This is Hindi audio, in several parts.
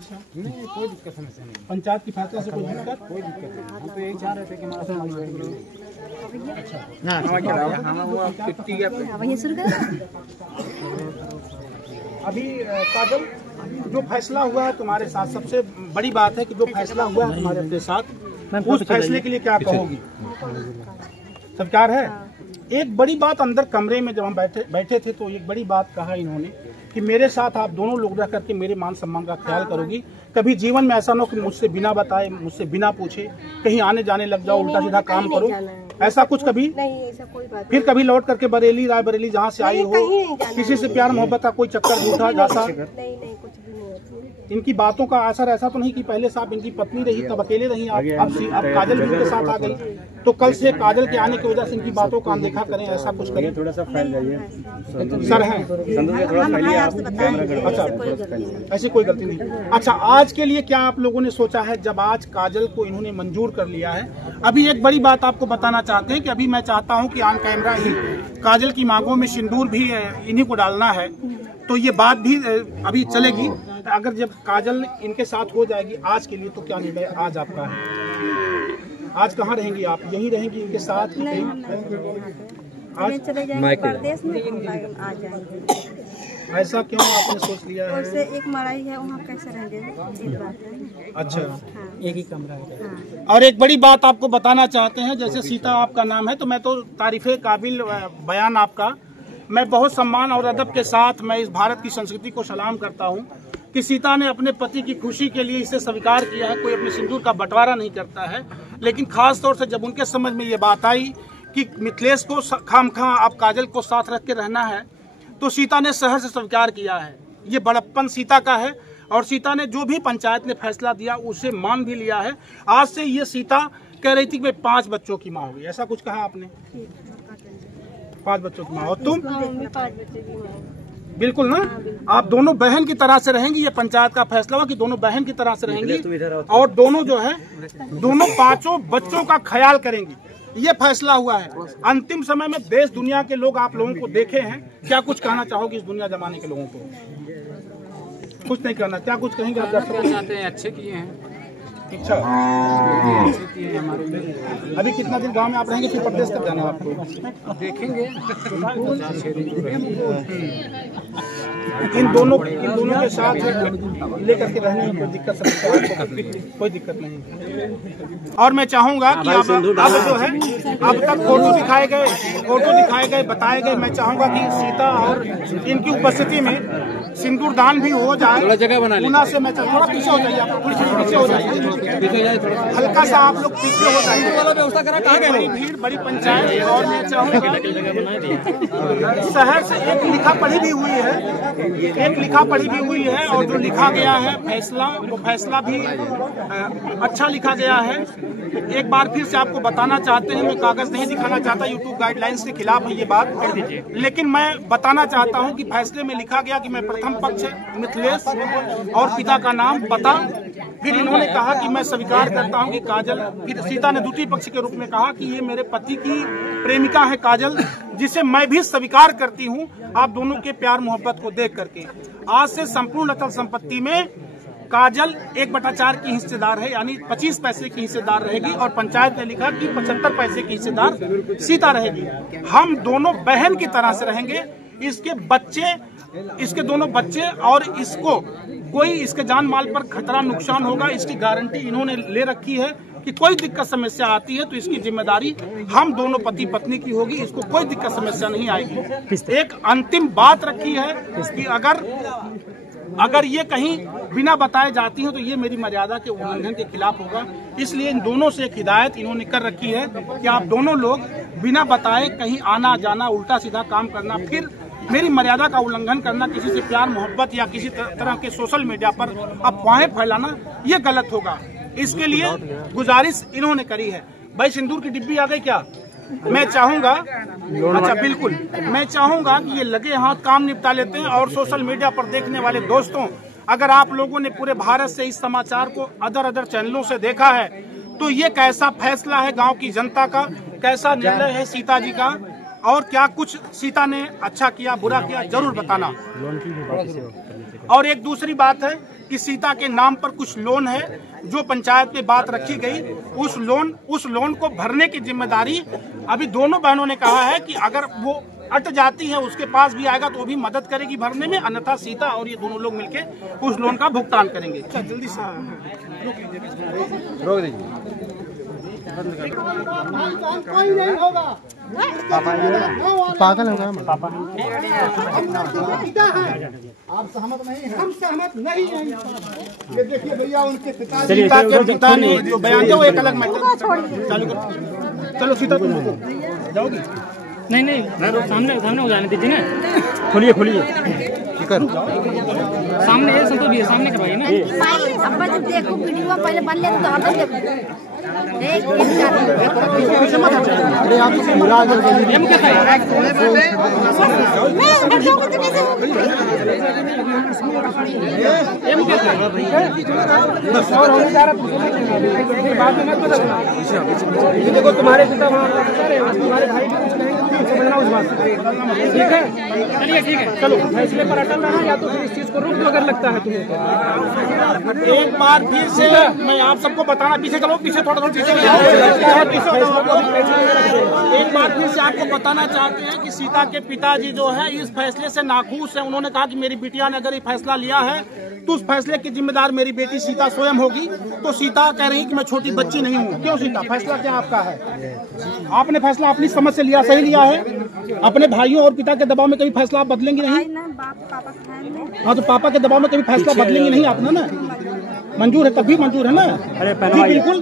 नहीं, कोई दिक्कत समस्या नहीं। पंचायत की फैसला से कोई दिक्कत? कोई दिक्कत नहीं। हम तो यही चाह रहे थे कि हमारा समाज अभी काजल, जो फैसला हुआ है तुम्हारे साथ, सबसे बड़ी बात है कि जो फैसला हुआ है तुम्हारे अपने साथ, उस फैसले के लिए क्या कहोगी? स्वीकार है? एक बड़ी बात, अंदर कमरे में जब हम बैठे थे तो एक बड़ी बात कहा इन्होंने कि मेरे साथ आप दोनों लोग रह करके मेरे मान सम्मान का ख्याल करोगी। कभी जीवन में ऐसा ना हो कि मुझसे बिना बताए, मुझसे बिना पूछे कहीं आने जाने लग जाओ, उल्टा सीधा काम करो, ऐसा कुछ कभी नहीं। ऐसा कोई बात फिर कभी लौट करके बरेली, रायबरेली जहाँ से आई हो, किसी से प्यार मोहब्बत का कोई चक्कर झूठा जाता? इनकी बातों का असर ऐसा तो नहीं कि पहले साहब इनकी पत्नी रही तब अकेले रही, अब काजल भी उनके साथ आ गई, तो कल से काजल के आने की वजह से इनकी बातों का अनदेखा करें, ऐसा कुछ करें? थोड़ा सा फैल जाइए सर हैं? अच्छा, ऐसी कोई गलती नहीं। अच्छा, आज के लिए क्या आप लोगों ने सोचा है जब आज काजल को इन्होंने मंजूर कर लिया है? अभी एक बड़ी बात आपको बताना चाहते हैं कि अभी मैं चाहता हूं कि ऑन कैमरा ही काजल की मांगों में सिंदूर भी इन्हीं को डालना है, तो ये बात भी अभी चलेगी। अगर जब काजल इनके साथ हो जाएगी आज के लिए, तो क्या निर्णय आज आपका है? आज कहाँ रहेंगी आप? यहीं रहेंगी इनके साथ? आज चले जाएंगे परदेश में, आ जाएंगे। ऐसा क्यों आपने सोच लिया है? उससे एक मड़ाई है, वहाँ कैसे रहेंगे? अच्छा, एक ही कमरा है। और एक बड़ी बात आपको बताना चाहते हैं, जैसे सीता आपका नाम है, तो मैं तो तारीफे काबिल बयान आपका, मैं बहुत सम्मान और अदब के साथ मैं इस भारत की संस्कृति को सलाम करता हूँ कि सीता ने अपने पति की खुशी के लिए इसे स्वीकार किया है। कोई अपने सिंदूर का बंटवारा नहीं करता है, लेकिन खास तौर से जब उनके समझ में ये बात आई कि मिथिलेश को खामखा आप काजल को साथ रख के रहना है, तो सीता ने सहज से स्वीकार किया है। ये बड़प्पन सीता का है, और सीता ने जो भी पंचायत ने फैसला दिया उसे मान भी लिया है। आज से ये सीता कह रही थी कि मैं 5 बच्चों की माँ होगी, ऐसा कुछ कहा आपने? 5 बच्चों की माँ। और तुम? 5 बच्चों की माँ। बिल्कुल ना, आप दोनों बहन की तरह से रहेंगी। ये पंचायत का फैसला हुआ कि दोनों बहन की तरह से रहेंगी, और दोनों जो है दोनों 5 बच्चों का ख्याल करेंगी। ये फैसला हुआ है। अंतिम समय में देश दुनिया के लोग आप लोगों को देखे हैं, क्या कुछ कहना चाहोगे इस दुनिया जमाने के लोगों को? कुछ नहीं कहना, क्या कुछ कहेंगे आप? चाहते हैं, अच्छे किए हैं। अच्छा, अभी कितना दिन गांव में आप रहेंगे, फिर प्रदेश तक जाना है आपको? देखेंगे। इन दोनों के साथ लेकर के रहने में कोई दिक्कत कोई दिक्कत नहीं। और मैं चाहूंगा कि अब जो है, अब तक फोटो दिखाए गए, बताए गए, मैं चाहूंगा कि सीता और इनकी उपस्थिति में सिंदूर दान भी हो जाए। थोड़ा जगह बना लेना से मैं थोड़ा पीछे हो जाइए, आप पीछे हो जाइए, हल्का सा आप लोग पीछे हो जाइए। व्यवस्था करा, कहाँ गए? भीड़, बड़ी पंचायत। और मैं चाहूंगा शहर से एक लिखा पढ़ी भी हुई है, और जो लिखा गया है फैसला, वो फैसला भी अच्छा लिखा गया है। एक बार फिर से आपको बताना चाहते हैं, मैं कागज नहीं दिखाना चाहता, यूट्यूब गाइडलाइंस के खिलाफ है ये बात, लेकिन मैं बताना चाहता हूं कि फैसले में लिखा गया कि मैं प्रथम पक्ष मिथिलेश और पिता का नाम, पता, फिर इन्होंने कहा कि मैं स्वीकार करता हूं कि काजल, फिर सीता ने द्वितीय पक्ष के रूप में कहा कि ये मेरे पति की प्रेमिका है काजल, जिसे मैं भी स्वीकार करती हूं आप दोनों के प्यार मोहब्बत को देख करके। आज से संपूर्ण अचल संपत्ति में काजल 1/4 की हिस्सेदार है, यानी 25 पैसे की हिस्सेदार रहेगी, और पंचायत ने लिखा कि 75 पैसे की हिस्सेदार सीता रहेगी। हम दोनों बहन की तरह से रहेंगे। इसके दोनों बच्चे और इसको कोई इसके जान माल पर खतरा नुकसान होगा, इसकी गारंटी इन्होंने ले रखी है कि कोई दिक्कत समस्या आती है तो इसकी जिम्मेदारी हम दोनों पति पत्नी की होगी, इसको कोई दिक्कत समस्या नहीं आएगी। एक अंतिम बात रखी है कि अगर ये कहीं बिना बताए जाती है तो ये मेरी मर्यादा के उल्लंघन के खिलाफ होगा। इसलिए इन दोनों से एक हिदायत इन्होंने कर रखी है कि आप दोनों लोग बिना बताए कहीं आना जाना, उल्टा सीधा काम करना, फिर मेरी मर्यादा का उल्लंघन करना, किसी से प्यार मोहब्बत या किसी तरह के सोशल मीडिया पर अफवाहें फैलाना, ये गलत होगा। इसके लिए गुजारिश इन्होंने करी है। भाई, सिंदूर की डिब्बी आ गई क्या? मैं चाहूंगा, अच्छा बिल्कुल, मैं चाहूंगा कि ये लगे हाथ काम निपटा लेते हैं। और सोशल मीडिया पर देखने वाले दोस्तों, अगर आप लोगों ने पूरे भारत से इस समाचार को अदर चैनलों से देखा है, तो ये कैसा फैसला है गांव की जनता का, कैसा निर्णय है सीता जी का, और क्या कुछ सीता ने अच्छा किया बुरा किया, जरूर बताना। और एक दूसरी बात है कि सीता के नाम पर कुछ लोन है, जो पंचायत में बात रखी गई, उस लोन को भरने की जिम्मेदारी अभी दोनों बहनों ने कहा है कि अगर वो अट जाती है उसके पास भी आएगा तो भी मदद करेगी भरने में, अन्यथा सीता और ये दोनों लोग मिलके उस लोन का भुगतान करेंगे। जल्दी से रोक दीजिए। कोई नहीं होगा, पागल हो गया पापा। आप सहमत नहीं हैं? हम सहमत नहीं हैं। ये देखिए भैया, उनके पिता ने जो बयान दिया वो एक अलग मैटर। चालू करो, चलो सीता तुम जाओगी? नहीं सामने हो जाने दीजिए ना। खोलिए सामने है, संतोष भी सामने करवाइए ना। अब्बा जब देखो वीडियो पहले बन ले तो आधा देखो। देखो तुम्हारे पिता तुम्हारे भाई भी कुछ कहेंगे उस बात से, ठीक है? चलिए ठीक है, चलो फैसले पर अटल रहना, या तो फिर इस चीज को रोक दो अगर लगता है तुम्हें। एक बार फिर से मैं आप सबको बताना, पीछे चलो, पीछे थोड़ा पीछे एक बार फिर से आपको बताना चाहते हैं कि सीता के पिताजी जो है इस फैसले से नाखुश है। उन्होंने कहा कि मेरी बिटिया ने अगर ये फैसला लिया है तो उस फैसले की जिम्मेदार मेरी बेटी सीता स्वयं होगी। तो सीता कह रही कि मैं छोटी बच्ची नहीं हूँ। क्यों सीता, फैसला क्या आपका है? आपने फैसला अपनी समझ से लिया, सही लिया है। अपने भाइयों और पिता के दबाव में कभी फैसला आप बदलेंगे नहीं? हाँ, तो पापा के दबाव में कभी फैसला बदलेंगे नहीं आप ना? मंजूर है, तभी मंजूर है ना? अरे बिल्कुल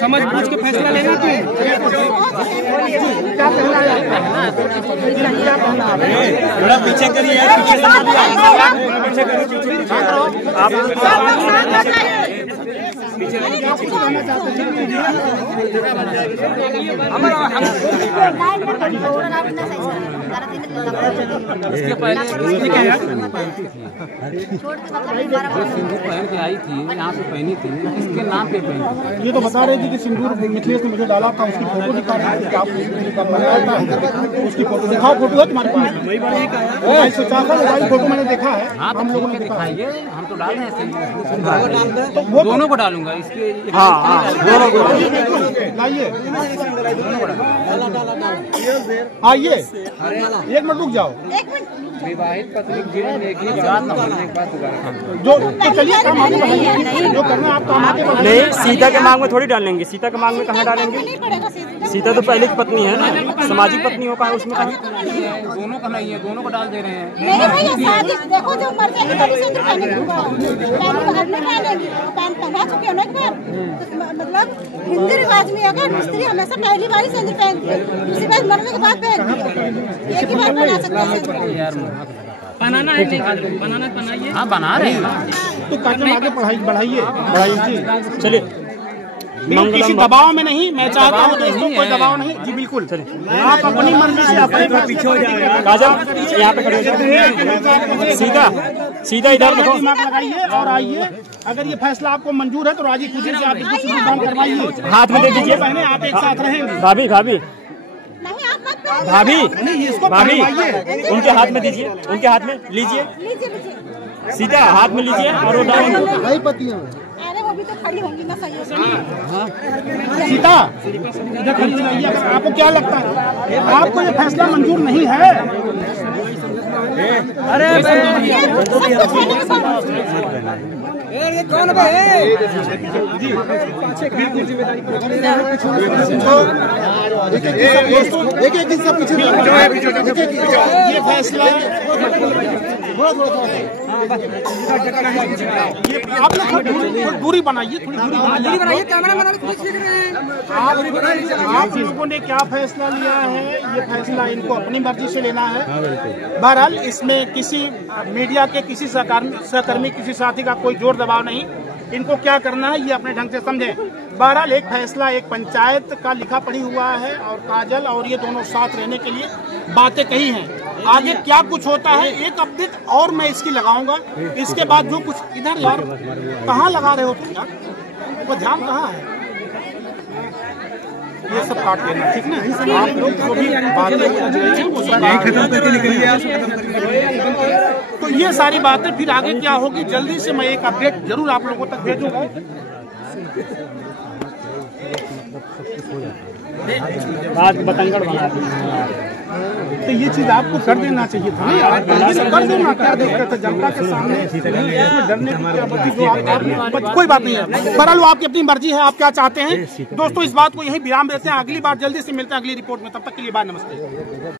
समझ बूझ के फैसला लेना। थोड़ा पीछे करिए, इसके पहले सिंदूर पहन के आई थी, यहाँ पे पहनी थी, इसके नाम पे पहनी। ये तो बता रही थी कि सिंदूर मिथिलेश ने मुझे डाला था, उसकी फोटो दिखा रही थी। आप बनाया था, उसकी फोटो दिखाओ, फोटो है तुम्हारे पास? फोटो मैंने देखा है। हाँ, हम लोगों ने दिखाएंगे, हम तो डाल रहे हैं, तो वो दोनों को डालूंगा इसके। लाइए, आइए, एक मिनट रुक जाओ। विवाहित पत्नी जीवन में एक ही बात न होने के बाद जो चलिए काम आगे बढ़ाइए, जो करना आप काम आगे बढ़ाइए। नहीं, सीता के मांग में थोड़ी डालेंगे। सीता के मांग में कहाँ डालेंगे? सीता तो पहले की पत्नी है ना, सामाजिक पत्नी हो, कहा उसमें कहीं दोनों का नहीं है, दोनों को डाल दे रहे हैं। देखो जो मर्जी है तभी सिंदूर पहनेगी, पहना चुके हो ना एक बार। मतलब हिंदी रिवाज में अगर स्त्री हमेशा पहली बार ही सिंदूर पहनती है, दूसरी बार मरने के बाद पहनती है, एक ही बार पहना सकते हैं। बनाना है, बनाना बनाइए। हाँ, बना रहे हैं, तो कार्यक्रम आगे बढ़ाइए। चलिए, किसी मंगलम दबाव में नहीं, मैं चाहता हूँ दोस्तों कोई दबाव नहीं जी, बिल्कुल आप अपनी मर्जी से अपने पीछे हो जाएगा। काजल यहाँ पे खड़े हो जाए, सीधा इधर देखो। दिमाग लगाइए और आइए। अगर ये फैसला आपको मंजूर है तो राजी खुशी से आप इसको सिंदूरदान करवाइए। हाथ में दे दीजिए। बहनें आप एक साथ रहेंगे। भाभी भाभी भाभी नहीं, इसको भाभी करवाइए। उनके हाथ में दीजिए, उनके हाथ में लीजिए, सीधा हाथ में लीजिए और वो डालेंगे। अरे वो भी तो खड़ी होंगी ना, सही है। सीता इधर खड़ी हो जाइए। आपको क्या लगता है, आपको ये फैसला मंजूर नहीं है? अरे कौन ये फैसला आप लोग दूरी बनाइए, थोड़ी दूरी बनाइए। आप लोगों ने क्या फैसला लिया है, ये फैसला इनको अपनी मर्जी से लेना है। बहरहाल इसमें किसी मीडिया के किसी सहकर्मी किसी साथी का कोई जोर दबाव नहीं। इनको क्या करना है ये अपने ढंग से समझें। बहरहाल एक फैसला एक पंचायत का लिखा पढ़ी हुआ है और काजल और ये दोनों साथ रहने के लिए बातें कही हैं। आगे क्या कुछ होता है एक अपडेट और मैं इसकी लगाऊंगा। इसके बाद जो कुछ इधर यार कहाँ लगा रहे हो तुम यार, वो ध्यान कहाँ है? ये सब काट लेना, ठीक ना। आप लोग जो भी बातें वो सब खत्म करके निकलिए आप। तो ये सारी बातें फिर आगे क्या होगी, जल्दी से मैं एक अपडेट जरूर आप लोगों तक भेजूंगा। बतंगड़ बना तो ये चीज आपको कर देना चाहिए था, कर दो ना, क्या दिक्कत है जनता के सामने इसमें डरने की क्या बात है? कोई बात नहीं है, बहरहाल आपकी अपनी मर्जी है, आप क्या चाहते हैं। दोस्तों इस बात को यही विराम देते हैं, अगली बार जल्दी से मिलते हैं अगली रिपोर्ट में, तब तक के लिए बाय, नमस्ते।